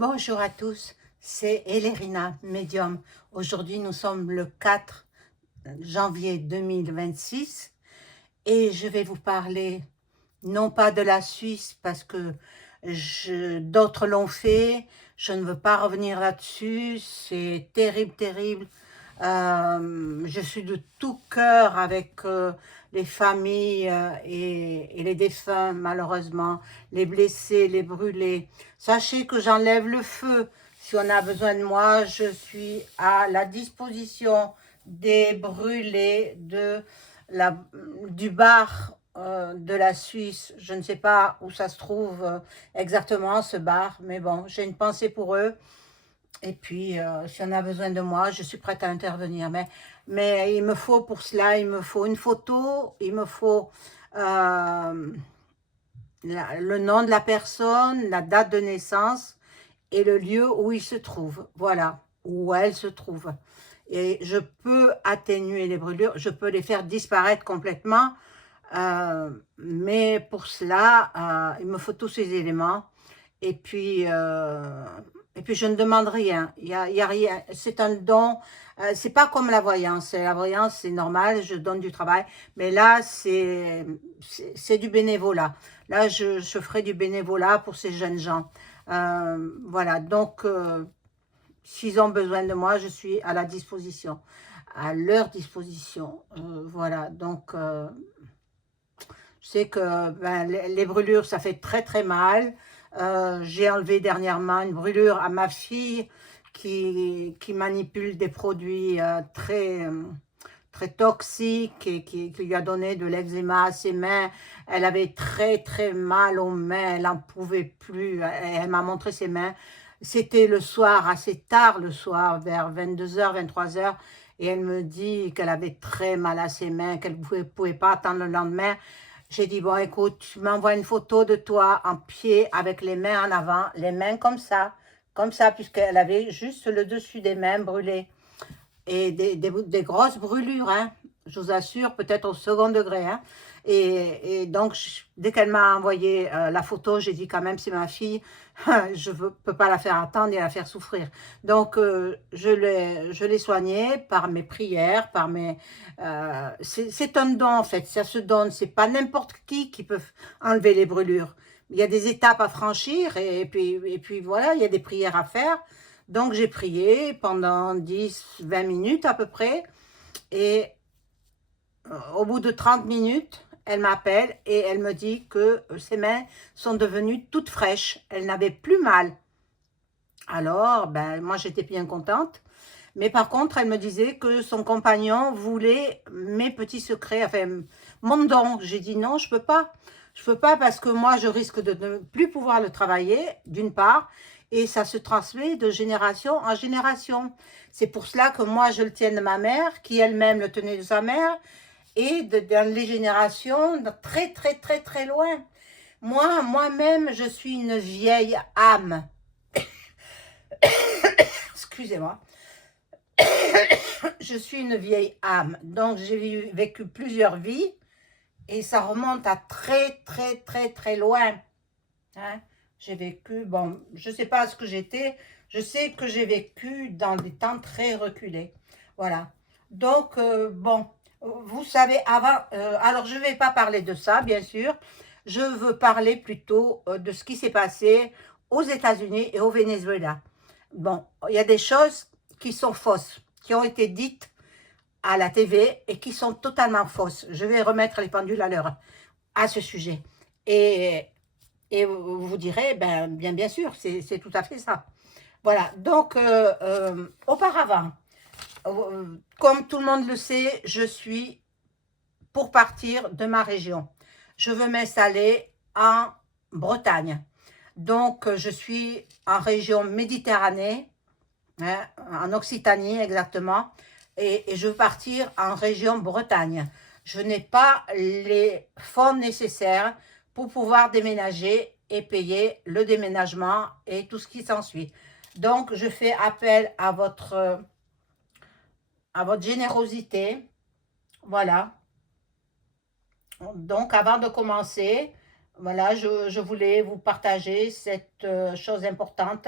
Bonjour à tous, c'est Elérina, médium. Aujourd'hui, nous sommes le 4 janvier 2026 et je vais vous parler non pas de la Suisse parce que d'autres l'ont fait, je ne veux pas revenir là-dessus, c'est terrible, terrible. Je suis de tout cœur avec les familles et les défunts, malheureusement, les blessés, les brûlés. Sachez que j'enlève le feu. Si on a besoin de moi, je suis à la disposition des brûlés la, du bar de la Suisse. Je ne sais pas où ça se trouve exactement, ce bar, mais bon, j'ai une pensée pour eux. Et puis, si on a besoin de moi, je suis prête à intervenir. Mais il me faut pour cela, il me faut une photo, il me faut euh, le nom de la personne, la date de naissance et le lieu où il se trouve. Voilà, où elle se trouve. Et je peux atténuer les brûlures, je peux les faire disparaître complètement. Mais pour cela, il me faut tous ces éléments. Et puis, je ne demande rien. Il y a rien. C'est un don. C'est pas comme la voyance. La voyance, c'est normal, je donne du travail. Mais là, c'est du bénévolat. Là, je ferai du bénévolat pour ces jeunes gens. Voilà. Donc, s'ils ont besoin de moi, je suis à la disposition, à leur disposition. Voilà. Donc, je sais que ben, les brûlures, ça fait très très mal. J'ai enlevé dernièrement une brûlure à ma fille qui manipule des produits très toxiques et qui lui a donné de l'eczéma à ses mains. Elle avait très très mal aux mains, elle n'en pouvait plus. Elle m'a montré ses mains. C'était le soir, assez tard le soir, vers 22h, 23h. Et elle me dit qu'elle avait très mal à ses mains, qu'elle ne pouvait pas attendre le lendemain. J'ai dit, bon, écoute, tu m'envoies une photo de toi en pied avec les mains en avant, les mains comme ça, puisqu'elle avait juste le dessus des mains brûlées. Et des grosses brûlures, hein, je vous assure, peut-être au second degré. Hein. Et donc, dès qu'elle m'a envoyé la photo, j'ai dit quand même, c'est ma fille, je ne peux pas la faire attendre et la faire souffrir. Donc, je l'ai soignée par mes prières, c'est un don en fait, ça se donne, c'est pas n'importe qui peut enlever les brûlures. Il y a des étapes à franchir et puis voilà, il y a des prières à faire. Donc, j'ai prié pendant 10-20 minutes à peu près. Et au bout de 30 minutes, elle m'appelle et elle me dit que ses mains sont devenues toutes fraîches. Elle n'avait plus mal. Alors, ben, moi, j'étais bien contente. Mais par contre, elle me disait que son compagnon voulait mes petits secrets, enfin, mon don. J'ai dit non, je peux pas. Je peux pas parce que moi, je risque de ne plus pouvoir le travailler, d'une part, et ça se transmet de génération en génération. C'est pour cela que moi, je le tiens de ma mère, qui elle-même le tenait de sa mère, et dans les générations très, très, très, très loin. Moi-même, je suis une vieille âme. Excusez-moi. Je suis une vieille âme, donc j'ai vécu plusieurs vies et ça remonte à très très très très loin. Hein. J'ai vécu, bon, je ne sais pas ce que j'étais, je sais que j'ai vécu dans des temps très reculés. Voilà. Donc, bon, vous savez, alors je ne vais pas parler de ça, bien sûr, je veux parler plutôt de ce qui s'est passé aux États-Unis et au Venezuela. Bon, il y a des choses qui sont fausses, qui ont été dites à la TV et qui sont totalement fausses. Je vais remettre les pendules à l'heure à ce sujet. Et, et vous direz, ben, bien sûr, c'est tout à fait ça. Voilà, donc auparavant, comme tout le monde le sait, je suis pour partir de ma région. Je veux m'installer en Bretagne. Donc, je suis en région Méditerranée, hein, en Occitanie exactement, et je veux partir en région Bretagne. Je n'ai pas les fonds nécessaires pour pouvoir déménager et payer le déménagement et tout ce qui s'ensuit. Donc, je fais appel à votre générosité. Voilà. Donc, avant de commencer, Voilà, je voulais vous partager cette chose importante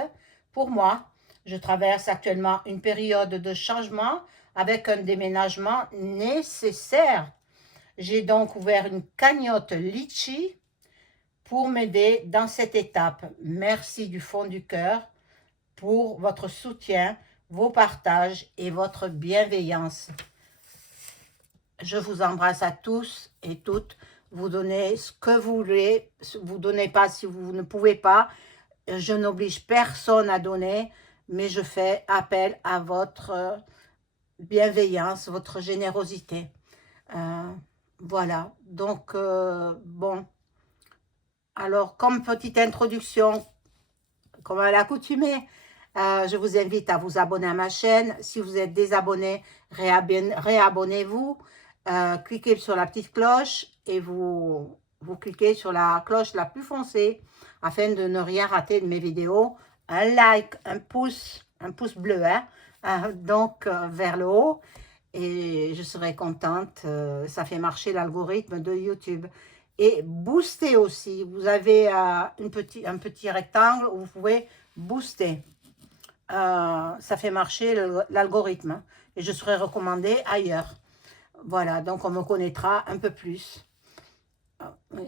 pour moi. Je traverse actuellement une période de changement avec un déménagement nécessaire. J'ai donc ouvert une cagnotte Litchi pour m'aider dans cette étape. Merci du fond du cœur pour votre soutien, vos partages et votre bienveillance. Je vous embrasse à tous et toutes. Vous donnez ce que vous voulez. Vous ne donnez pas si vous ne pouvez pas. Je n'oblige personne à donner, mais je fais appel à votre bienveillance, votre générosité. Voilà. Donc, bon. Alors, comme petite introduction, comme à l'accoutumée, je vous invite à vous abonner à ma chaîne. Si vous êtes désabonné, réabonnez-vous. Cliquez sur la petite cloche et vous cliquez sur la cloche la plus foncée afin de ne rien rater de mes vidéos. Un like, un pouce bleu, hein, donc vers le haut. Et je serai contente. Ça fait marcher l'algorithme de YouTube. Et booster aussi. Vous avez un petit rectangle où vous pouvez booster. Ça fait marcher l'algorithme. Hein, et je serai recommandée ailleurs. Voilà, donc on me connaîtra un peu plus.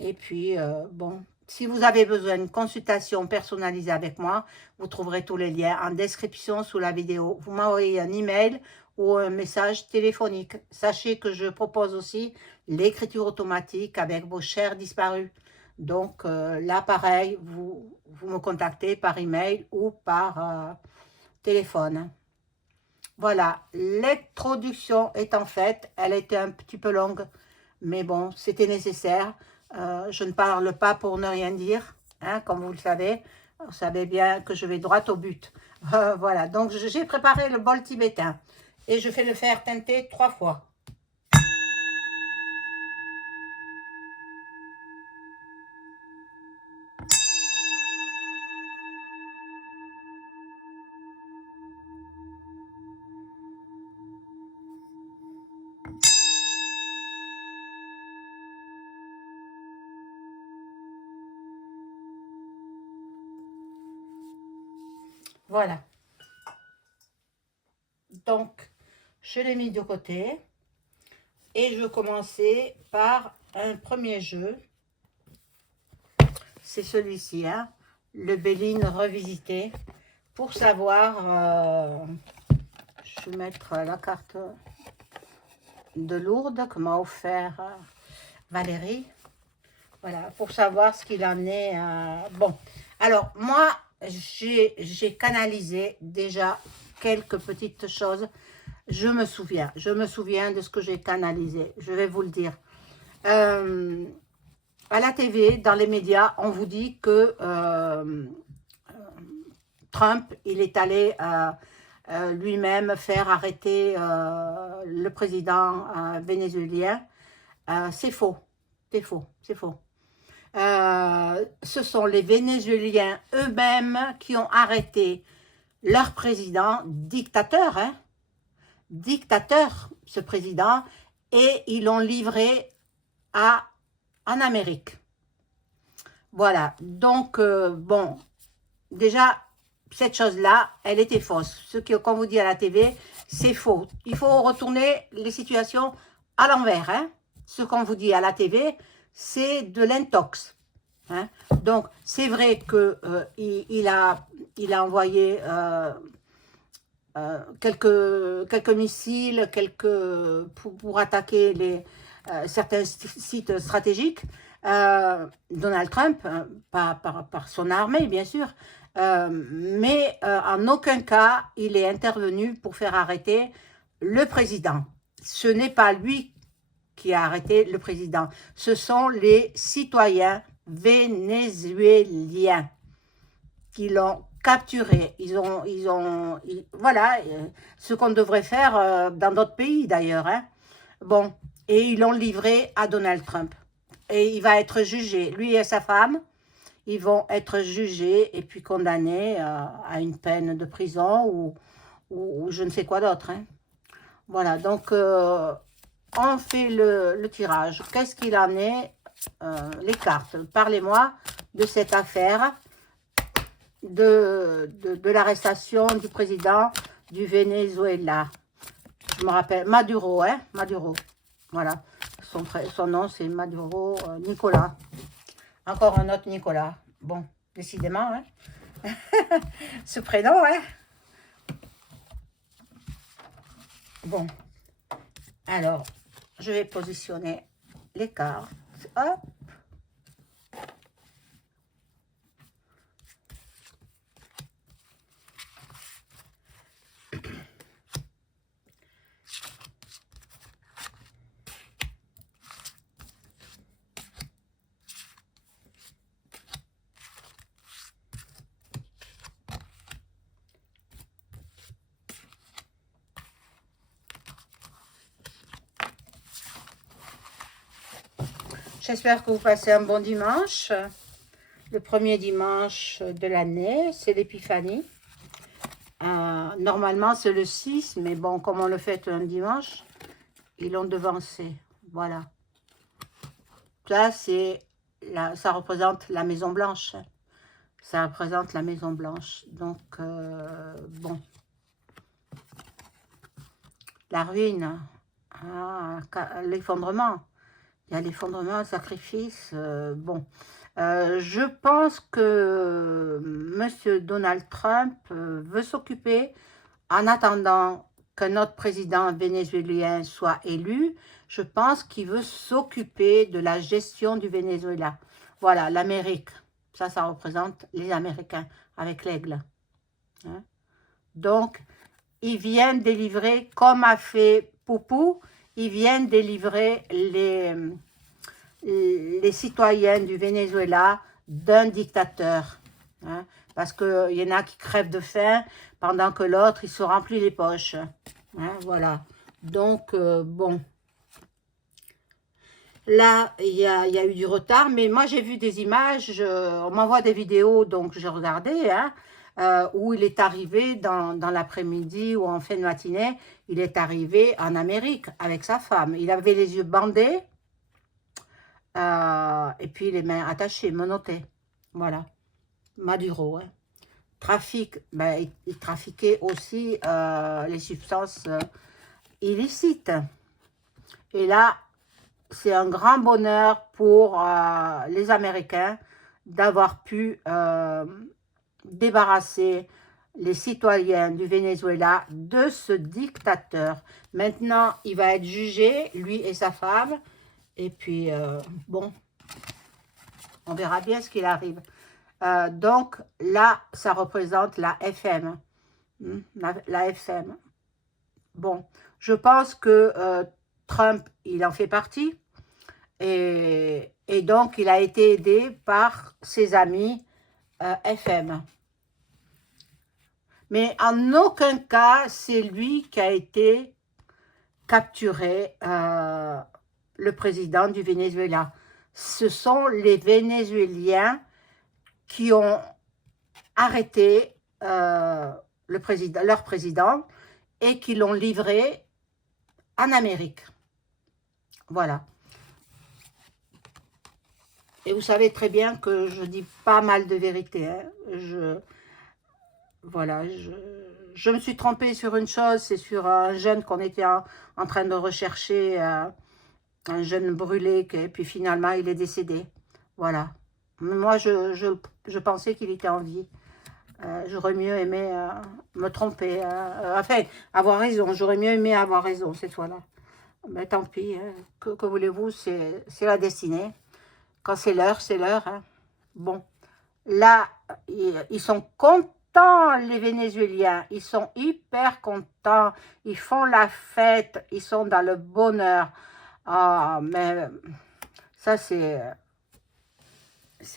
Et puis, bon, si vous avez besoin d'une consultation personnalisée avec moi, vous trouverez tous les liens en description sous la vidéo. Vous m'envoyez un email ou un message téléphonique. Sachez que je propose aussi l'écriture automatique avec vos chers disparus. Donc là, pareil, vous me contactez par email ou par téléphone. Voilà, l'introduction étant faite, elle a été un petit peu longue, mais bon, c'était nécessaire. Je ne parle pas pour ne rien dire, hein, comme vous le savez. Vous savez bien que je vais droit au but. Voilà, donc j'ai préparé le bol tibétain et je fais le faire teinter 3 fois. Voilà. Donc, je l'ai mis de côté et je vais commencer par un premier jeu. C'est celui-ci, hein, le Béline revisité. Pour savoir, je vais mettre la carte de Lourdes que m'a offert Valérie. Voilà, pour savoir ce qu'il en est. Bon, alors moi, j'ai canalisé déjà quelques petites choses. Je me souviens de ce que j'ai canalisé. Je vais vous le dire. À la TV, dans les médias, on vous dit que Trump, il est allé lui-même faire arrêter le président vénézuélien. C'est faux, c'est faux, c'est faux. Ce sont les Vénézuéliens eux-mêmes qui ont arrêté leur président, dictateur, hein, dictateur, ce président, et ils l'ont livré en Amérique. Voilà, donc, bon, déjà, cette chose-là, elle était fausse. Ce qu'on vous dit à la TV, c'est faux. Il faut retourner les situations à l'envers. Hein. Ce qu'on vous dit à la TV, c'est de l'intox. Hein. Donc, c'est vrai qu'il a envoyé quelques missiles, pour attaquer certains sites stratégiques. Donald Trump, par son armée, bien sûr, mais en aucun cas, il est intervenu pour faire arrêter le président. Ce n'est pas lui qui a arrêté le président. Ce sont les citoyens vénézuéliens qui l'ont capturé. Voilà, ce qu'on devrait faire dans d'autres pays d'ailleurs. Hein. Bon, et ils l'ont livré à Donald Trump. Et il va être jugé. Lui et sa femme, ils vont être jugés et puis condamnés à une peine de prison ou je ne sais quoi d'autre. Hein. Voilà, donc on fait le tirage. Qu'est-ce qu'il en est les cartes. Parlez-moi de cette affaire de l'arrestation du président du Venezuela. Je me rappelle, Maduro, hein, Maduro. Voilà, son nom c'est Maduro Nicolas. Encore un autre Nicolas. Bon, décidément, hein. Ce prénom, hein. Bon, alors, je vais positionner les cartes. Hop. J'espère que vous passez un bon dimanche. Le premier dimanche de l'année, c'est l'Épiphanie. Normalement, c'est le 6, mais bon, comme on le fait un dimanche, ils l'ont devancé. Voilà. Là, ça représente la Maison Blanche. Ça représente la Maison Blanche. Donc, bon. La ruine, l'effondrement. Il y a l'effondrement, le sacrifice. Bon. Je pense que M. Donald Trump veut s'occuper, en attendant qu'un autre président vénézuélien soit élu, je pense qu'il veut s'occuper de la gestion du Venezuela. Voilà, l'Amérique. Ça représente les Américains, avec l'aigle. Hein? Donc, ils viennent délivrer, comme a fait Poupou, ils viennent délivrer les citoyens du Venezuela d'un dictateur. Hein, parce qu'il y en a qui crèvent de faim, pendant que l'autre, il se remplit les poches. Hein, voilà. Donc, bon. Là, il y a eu du retard, mais moi, j'ai vu des images, on m'envoie des vidéos, donc je regardais, hein, où il est arrivé dans l'après-midi ou en fin de matinée, il est arrivé en Amérique avec sa femme. Il avait les yeux bandés, et puis les mains attachées, menottées. Voilà, Maduro. Hein. Trafic, ben, il trafiquait aussi les substances illicites. Et là, c'est un grand bonheur pour les Américains d'avoir pu débarrasser les citoyens du Venezuela de ce dictateur. Maintenant, il va être jugé, lui et sa femme. Et puis, bon, on verra bien ce qu'il arrive. Donc, là, ça représente la FM. La FM. Bon, je pense que Trump, il en fait partie. Et donc, il a été aidé par ses amis FM. Mais en aucun cas, c'est lui qui a été capturé, le président du Venezuela. Ce sont les Vénézuéliens qui ont arrêté leur président et qui l'ont livré en Amérique. Voilà. Et vous savez très bien que je dis pas mal de vérité. Hein. Voilà, je me suis trompée sur une chose, c'est sur un jeune qu'on était en train de rechercher, un jeune brûlé, et puis finalement il est décédé. Voilà. Moi, je pensais qu'il était en vie. J'aurais mieux aimé me tromper. Enfin, avoir raison. J'aurais mieux aimé avoir raison cette fois-là. Mais tant pis, hein. Que voulez-vous, c'est la destinée. Quand c'est l'heure, c'est l'heure. Hein. Bon, là, ils sont contents, les Vénézuéliens. Ils sont hyper contents. Ils font la fête. Ils sont dans le bonheur. Ah, mais ça, c'est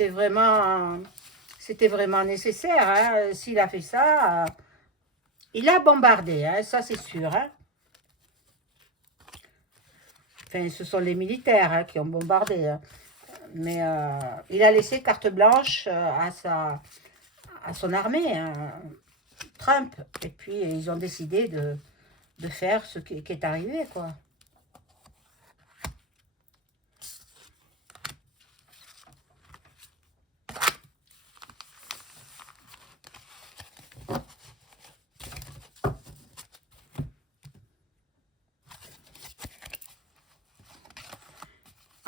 vraiment... C'était vraiment nécessaire. Hein. S'il a fait ça, il a bombardé. Hein, ça, c'est sûr. Hein. Enfin, ce sont les militaires hein, qui ont bombardé. Hein. Mais il a laissé carte blanche à son armée, hein, Trump. Et puis, ils ont décidé de faire ce qui est arrivé, quoi.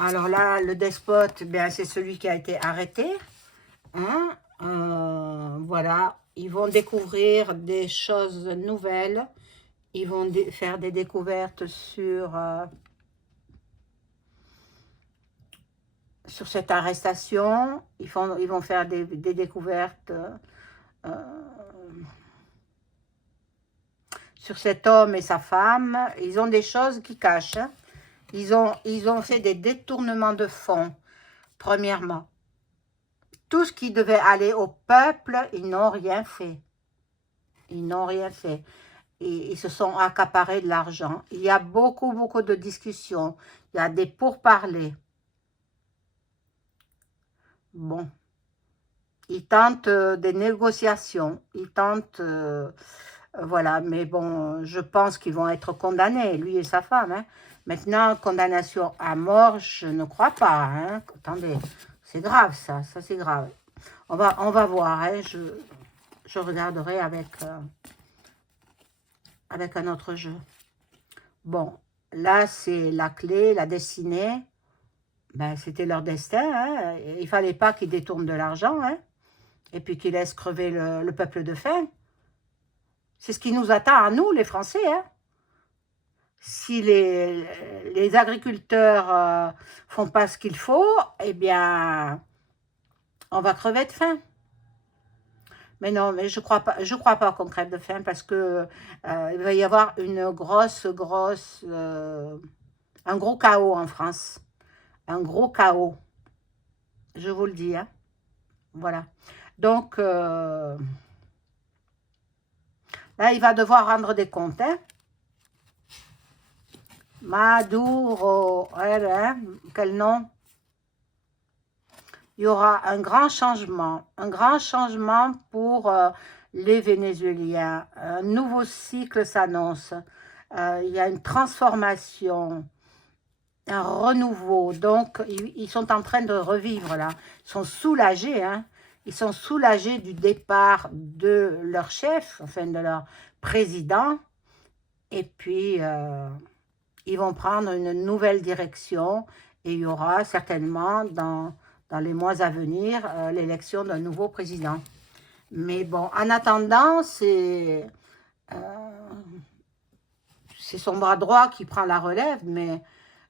Alors là, le despote, bien, c'est celui qui a été arrêté. Hein. Voilà, ils vont découvrir des choses nouvelles. Ils vont faire des découvertes sur cette arrestation. Ils vont faire des découvertes euh, sur cet homme et sa femme. Ils ont des choses qui cachent. Hein. Ils ont fait des détournements de fonds, premièrement. Tout ce qui devait aller au peuple, ils n'ont rien fait. Ils n'ont rien fait. Et ils se sont accaparés de l'argent. Il y a beaucoup, beaucoup de discussions. Il y a des pourparlers. Bon. Ils tentent des négociations. Ils tentent... voilà. Mais bon, je pense qu'ils vont être condamnés, lui et sa femme. Hein. Maintenant, condamnation à mort, je ne crois pas. Hein. Attendez, c'est grave ça. Ça, c'est grave. On va voir. Hein. Je regarderai avec un autre jeu. Bon, là, c'est la clé, la destinée. Ben, c'était leur destin. Hein. Il ne fallait pas qu'ils détournent de l'argent. Hein. Et puis qu'ils laissent crever le peuple de faim. C'est ce qui nous attend à nous, les Français. Hein. Si les agriculteurs font pas ce qu'il faut, eh bien, on va crever de faim. Mais non, mais je crois pas qu'on crève de faim parce que il va y avoir un gros chaos en France. Un gros chaos. Je vous le dis. Hein. Voilà. Donc, là, il va devoir rendre des comptes. Hein. Maduro, hein, quel nom? Il y aura un grand changement pour les Vénézuéliens. Un nouveau cycle s'annonce. Il y a une transformation, un renouveau. Donc, ils sont en train de revivre là. Ils sont soulagés, hein. Ils sont soulagés du départ de leur chef, enfin de leur président. Et puis, ils vont prendre une nouvelle direction. Et il y aura certainement dans les mois à venir, l'élection d'un nouveau président. Mais bon, en attendant, c'est son bras droit qui prend la relève, mais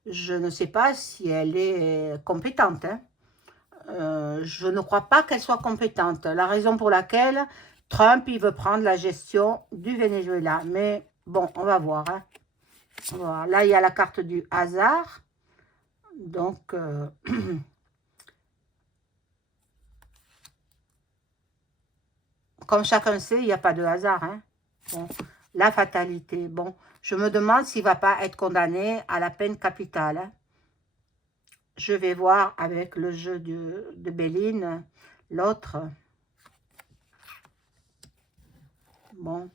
je ne sais pas si elle est compétente. Hein. Je ne crois pas qu'elle soit compétente. La raison pour laquelle Trump, il veut prendre la gestion du Venezuela. Mais bon, on va voir. Hein. Voilà. Là, il y a la carte du hasard. Donc... comme chacun sait, il n'y a pas de hasard. Hein. Bon, la fatalité. Bon, je me demande s'il ne va pas être condamné à la peine capitale. Hein. Je vais voir avec le jeu de Béline, l'autre. Bon.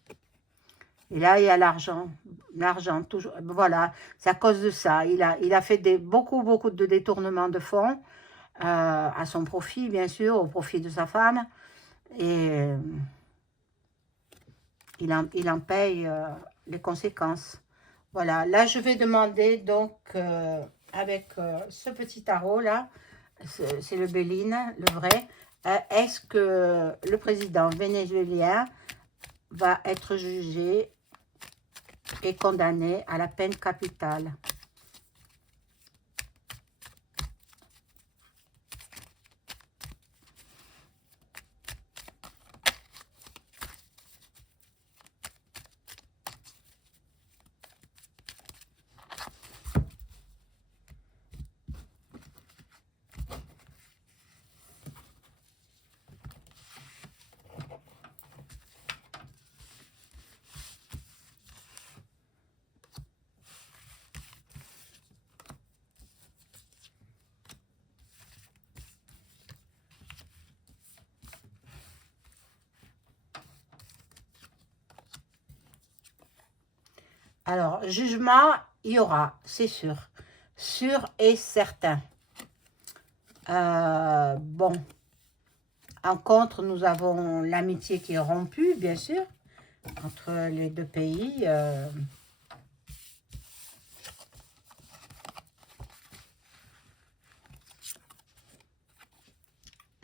Et là, il y a l'argent. L'argent, toujours. Voilà, c'est à cause de ça. Il a fait beaucoup de détournements de fonds à son profit, bien sûr, au profit de sa femme. Et il en paye les conséquences. Voilà, là je vais demander donc avec ce petit tarot là, c'est le Béline, le vrai, est-ce que le président vénézuélien va être jugé et condamné à la peine capitale? Alors, jugement, il y aura, c'est sûr. Sûr et certain. Bon. En contre, nous avons l'amitié qui est rompue, bien sûr, entre les deux pays.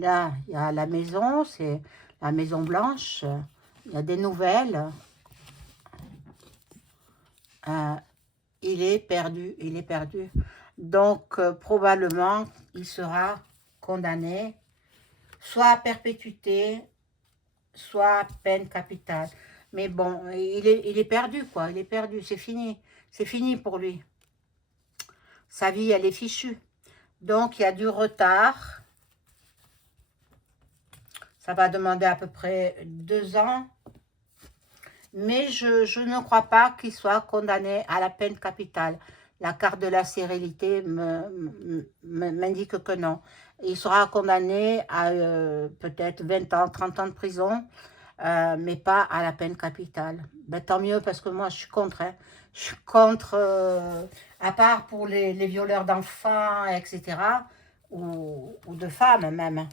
Là, il y a la maison, c'est la Maison Blanche. Il y a des nouvelles. Euh, il est perdu, il est perdu. Donc, probablement, il sera condamné soit à perpétuité, soit à peine capitale. Mais bon, il est perdu, quoi. Il est perdu, c'est fini. C'est fini pour lui. Sa vie, elle est fichue. Donc, il y a du retard. Ça va demander à peu près 2 ans. Mais je ne crois pas qu'il soit condamné à la peine capitale. La carte de la sérénité m'indique que non. Il sera condamné à peut-être 20 ans, 30 ans de prison, mais pas à la peine capitale. Ben, tant mieux, parce que moi, je suis contre. Hein. Je suis contre, à part pour les violeurs d'enfants, etc., ou de femmes même,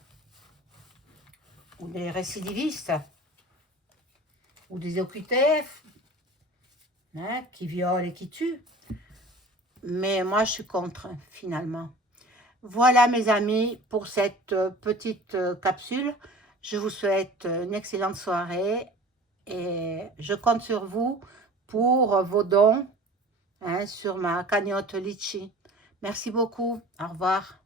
ou des récidivistes, ou des OQTF, hein, qui violent et qui tuent. Mais moi, je suis contre, finalement. Voilà, mes amis, pour cette petite capsule. Je vous souhaite une excellente soirée et je compte sur vous pour vos dons, hein, sur ma cagnotte Litchi. Merci beaucoup. Au revoir.